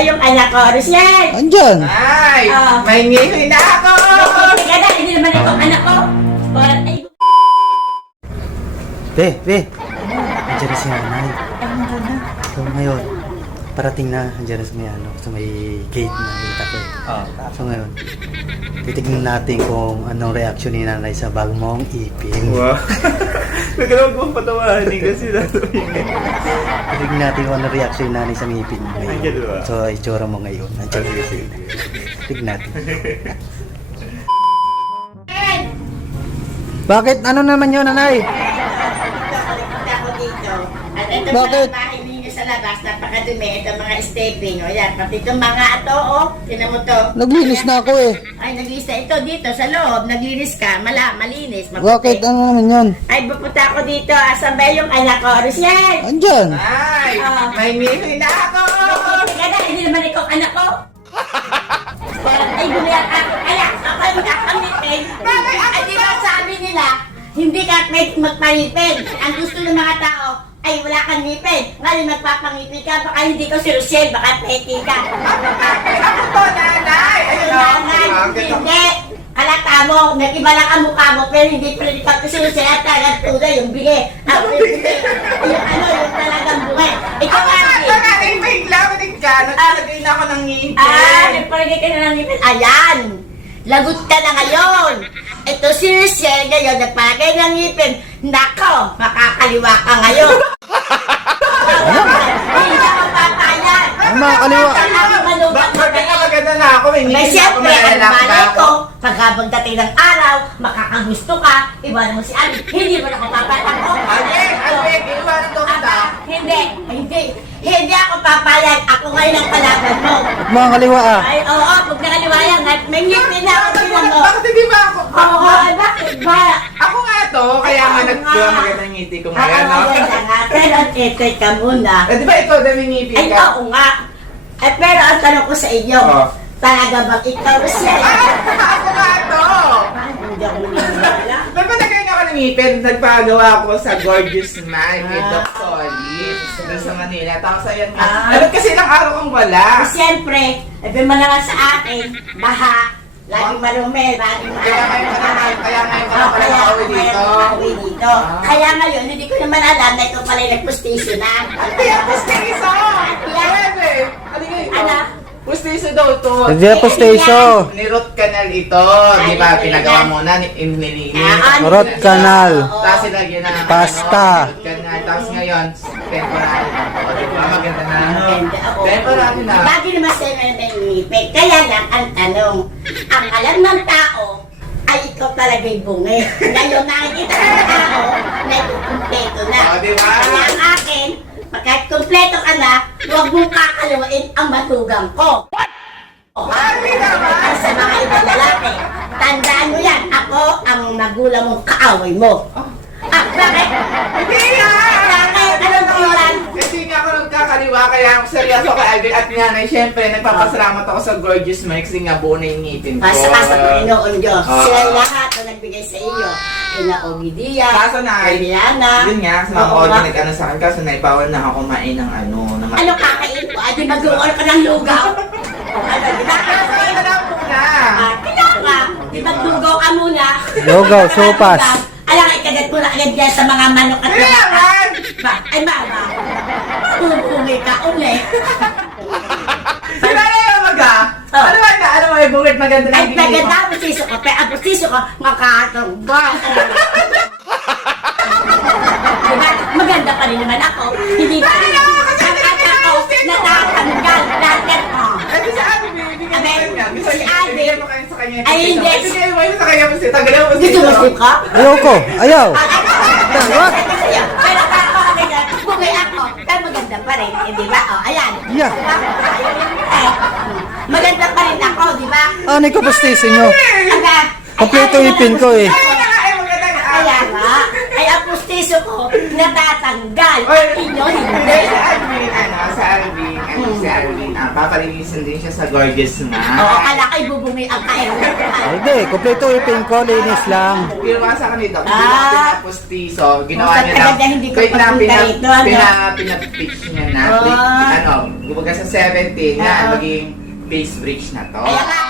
yung anak ko, Rosiel! Andyan. Ay, Ah. may ngihoy na ako! Teka na, hindi naman ito anak ko. Ay, Be. Andyan na si nanay. So ngayon, parating na andyan na sa may sa may gate na nakita ko. So ngayon, titignan natin kung anong reaksyon ni nanay sa bago mong ipin. Wow. Nagkalawag kong patawanin kasi Titignan natin kung anong reaksyon ni nanay sa ngipin mo Ay, ngayon. ganun ba? So itsura mo ngayon. Andyan na ngipin. Tignan natin. Bakit? Ano naman yun, nanay? Punta ako dito. At ito Bakit? mga bahay ninyo sa labas, napakadumi. Ito mga stepping. O yan, pati itong mga ato, tinan mo to. Naglinis na ako eh. Ay, naglinis na ito dito sa loob. Naglinis ka. Malinis. maputi. Bakit? Ano naman yun? Ay, pupunta ako dito. Asan ba yung anak ko, Rosiel? Andyan. Ay, may ngihoy na ako! Teka na, hindi naman ikaw anak ko. Ay, gumiyak ako. Kaya, ako yung nakangipin. Ay, di ba sabi nila, hindi ka pwede magpangipin. Ang gusto ng mga tao, ay wala kang ngipin. Ngayon magpapangipin ka, baka hindi ko si Rochelle, baka peki ka. Ako to, nanay! Ayun na! Nanay, hindi. Kalata mo, nag-iba lang ang mukha mo, pero hindi pwede ka si Rochelle at talagang tunay yung bingi. Ang bingi. Yung yung talagang bungi. Ikaw Ako nga nga, to, nanay! May lamanig ka! Naglalagay na ako ng ngipin! nagpalagay ka na ng ngipin. Ayan! Lagot ka na ngayon! Ito si Rochelle ngayon, nagpalagay ng ngipin. Nako, makakaliwa ka ngayon! Hindi ka mapapayag! Ang mga kaliwa. Bakit ka maganda na ako? May May ngipin ako, siyempre, may ang anak na malay ako. ko, pagkabang dating ng araw, makakagusto ka, iwanan mo si Ali. Hindi mo na kapapayag ako. Alek, iwanan ko kita. Hindi ako papayag. Ako ngayon ang kalaban mo. Mga kaliwa ah. Ay, oo, pag nakaliwayan, may ngipin na ako sila mo. Bakit hindi ba ako? Oo, ay, bakit ba? Ako nga to, kaya nga maganda ng ngiti ko ngayon. no? Ganda nga, pero titoy ka muna. Eh, di ba ikaw din may ngipin Ay, ka? oo nga. Eh, pero ang tanong ko sa inyo, Oo. talaga bang ikaw siya? Ako nga to! Hindi ako naniniwala. Nagpalagay nga ako ng ngipin, nagpagawa ako sa Gorgeous Smile kay Doc Solid doon sa Manila. Tapos ayan nga, ano kasi ilang araw kang wala. Siyempre, sabi mo naman sa akin, baha, laging marumi, laging Kaya ngayon ka naman, kaya ngayon ka na pala nakauwi dito. nakauwi dito. Kaya ngayon, hindi ko naman alam na ito pala yung nagpustiso na. Kaya pustiso! Pwede! Ano nga ito? Ano? Pustiso daw to. Hindi na postiso. Ni root canal ito. Di ba? Pinagawa mo na, nilinis. Root canal. Tapos ilagyan na ng Pasta. root canal. Tapos ngayon, temporary na. O, di ba? Maganda na. Maganda ako. Temporary na. Bagay naman sa'yo na may ngipin. Kaya lang, ang tanong, ang alam ng tao, ay ikaw talaga yung bungi. Ngayon nakikita ng tao na ito kumpleto na. O, di ba? Kaya ang akin, pagkat kumpleto ka na, huwag mong kakalawain ang matugang ko. Grabe naman! Ang sa mga ibang lalaki. Tandaan mo yan, ako ang magulang mong kaaway mo. Bakit? Hindi nga! Bakit? Anong oran? Kasi nga ako nagkakaliwa, kaya ako seryoso kay Alvin at nanay. Siyempre, nagpapasalamat ako sa Gorgeous Mike kasi nga buo na yung ngipin ko. Basta Panginoon Diyos. Ah. Sila lahat na nagbigay sa iyo. Kina Ovidia, Kaso na, kay Liana. yun nga, Oo sinabi nga. nag-ano sa akin, kaso naibawal na ako kumain ng ano, na Ano kakain ko? Adi mag-uol ka ng lugaw. Ano, di ba? Kaya na muna! Kaya nga, di ba lugaw ka muna? Lugaw, sopas. Alam, ikagat mo na agad yan sa mga manok at Kaya mga man! ba? Ay, mama. Uuwi ka ulit. Sila na yung maga! Oh. Ano ba na? Ano ba yung bukit maganda Ay, ng giniwa? maganda ang pustiso ko. Pero ang pustiso ko, makakatong ba? Diba? Maganda pa rin naman ako. Hindi ba? Maganda ako, natatanggal. Lahat Ay, si Abby, bibigyan mo kanya. Gusto Si niya, Abby. bibigyan mo kayo sa kanya. Ay, hindi. Bibigyan mo sa kanya, kasi tanggalin mo Gusto mo sleep ka? Ayoko. Ayaw. What? Pero ako, bugay ako. Pero maganda pa rin. Eh, di ba? O, ayan. Yeah. Maganda pa rin ako, di ba? Ano yung kapustiso nyo? Kompleto ipin ko eh. Ay, ay, maganda nga. Kaya nga, ay ang pustiso ko natatanggal. Oy, Inyo, hindi, hindi. si Alvin, si Alvin, papalinisin din siya sa Gorgeous Oo, Night. kala ko'y bubungi ang kaya. Hindi, kompleto ipin ko, linis lang. Ginawa sa kanito, hindi Ah. natin na postiso. Ginawa Sa niya taga lang, niya, hindi ko wait lang, papunta rito, ano? pinapitch niya na. Ah. Kumbaga sa 17 na, Ah. maging face bridge na to. Kaya nga,